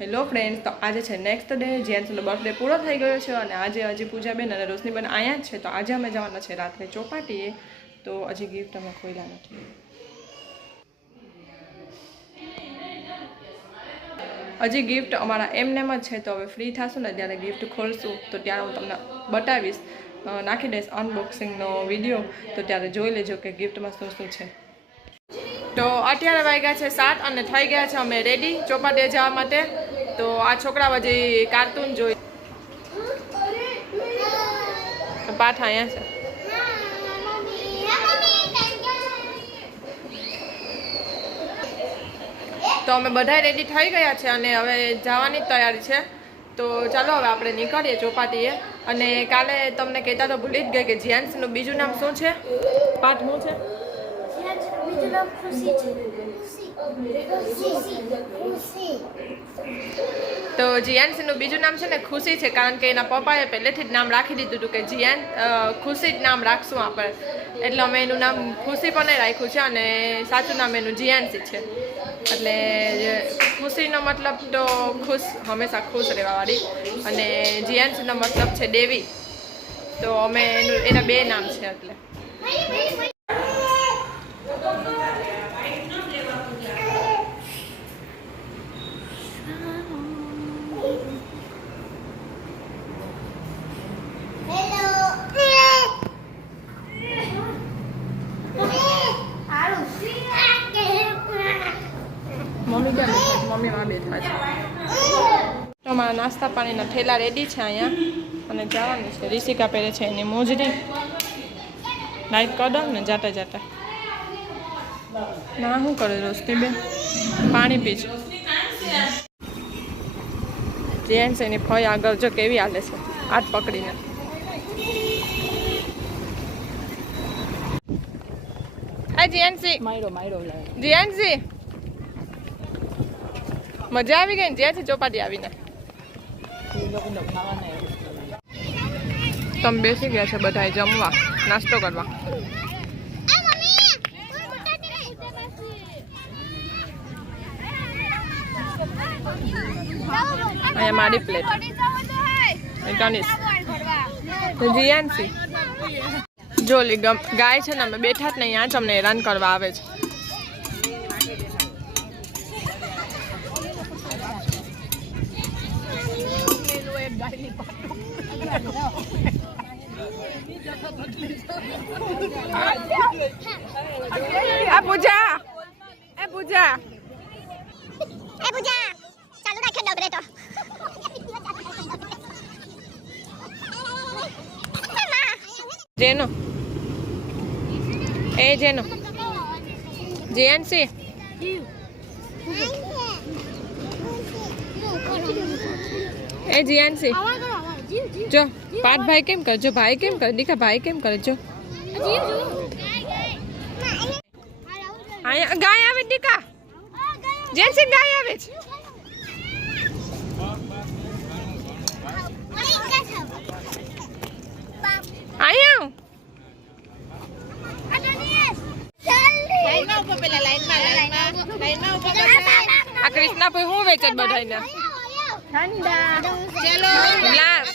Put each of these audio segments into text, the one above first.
Hello friends, તો આજે છે નેક્સ્ટ ડે. જેન્ટ્સનો બર્થડે પૂરો થઈ ગયો છે અને આજે હજી પૂજાબેન અને રોશનીબેન અહીંયા જ છે. તો આજે અમે જવાના છે રાત્રે ચોપાટીએ. તો હજી ગિફ્ટ અમે ખોલ્યા નથી. હજી ગિફ્ટ અમારા એમનેમ જ છે. તો હવે ફ્રી થશું ને ત્યારે ગિફ્ટ ખોલશું. તો ત્યારે હું તમને બતાવીશ, નાખી દઈશ અનબોક્સિંગનો વિડીયો. તો ત્યારે જોઈ લેજો કે ગિફ્ટમાં શું શું છે. તો અત્યારે વાગ્યા છે 7 અને થઈ ગયા છે અમે રેડી ચોપાટીએ જવા માટે. તો આ છોકરા હજી કાર્ટૂન જોઈ પાઠ અહીંયા છે. તો અમે બધા રેડી થઈ ગયા છે અને હવે જવાની તૈયારી છે. તો ચાલો હવે આપણે નીકળીએ ચોપાટીએ. અને કાલે તમને કહેતા તો ભૂલી જ ગઈ કે જેન્ટ્સનું બીજું નામ શું છે? પાઠ શું છે? તો જીયાનસીનું બીજું નામ છે ને ખુશી છે, કારણ કે એના પપ્પાએ પહેલેથી જ નામ રાખી દીધું હતું કે જીયાન ખુશી જ નામ રાખશું આપણે. એટલે અમે એનું નામ ખુશી પણ રાખ્યું છે અને સાચું નામ એનું જીયાનસી છે. એટલે ખુશીનો મતલબ તો ખુશ, હંમેશા ખુશ રહેવાવાળી, અને જીયાનસીનો મતલબ છે દેવી. તો અમે એના બે નામ છે. એટલે મમ્મી માં બેઠા છે. તો અમારા નાસ્તા પાણીના ઠેલા રેડી છે અહીંયા અને જવાનું છે. રિષિકા પહેરે છે એની મોજડી. લાઈટ કરી દઉં ને જાતા જાતા. ના શું કરે રોશનીબેન? પાણી પી છે. જેન્ટ્સ એની ફઈ આગળ જો કેવી હાલે છે હાથ પકડીને. આ જેન્ટ્સી જેન્ટ્સી મજા આવી ગઈ ને જ્યાંથી ચોપાટી આવીને? તમે બેસી ગયા છે બધા જમવા, નાસ્તો કરવા. અહીંયા મારી પ્લેટ જીયાનસી જોલી ગાય છે ને અમે બેઠા જ નહીં, ત્યાં જ અમને હેરાન કરવા આવે છે. પૂજા ચાલુ રાખે ડબરે તો. જેનો જેનો જીયાનસી જીયાનસી જો પાઠ ભાઈ કેમ કરે? જો ભાઈ કેમ કરે? દીકા ભાઈ કેમ કરે? જો અહીંયા ગાય આવે. દીકા જેન્સી ગાય આવે છે. આ કૃષ્ણા ભાઈ હું વેચે બધાને ગ્લાસ.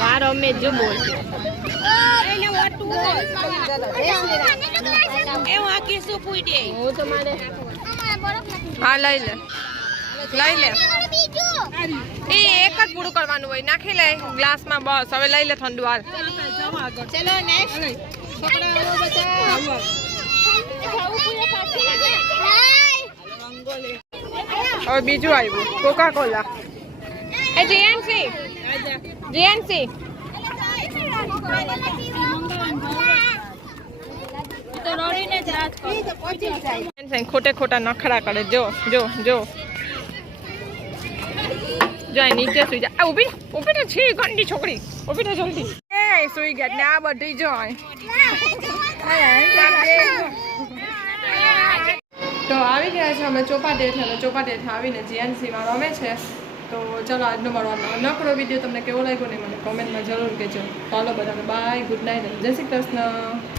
વાર અમે જો બોલ હા લઈ લે એ એક જ પૂરું કરવાનું હોય. નાખી લે ગ્લાસમાં. બસ હવે લઈ લે ઠંડુ. હાલ હવે બીજું આવ્યું કોકા કોલા. જીયાનસી ખોટે ખોટા નખરા કરે. જો જો જો જાય નીચે સુઈ જાય. ઉભી તો છે ગંડી છોકરી. ઉભી તો જલ્દી. એ સુઈ ગયા ને આ બધી જો. તો આવી ગયા છે અમે ચોપાટીએથી અને ચોપાટીએથી આવીને જીયાનસીમાં રમે છે. તો ચલો આજનો મારો નકરો વિડીયો તમને કેવો લાગ્યો ને મને કોમેન્ટમાં જરૂર કહેજો. ચાલો બધાને બાય, ગુડ નાઇટ, જય શ્રી કૃષ્ણ.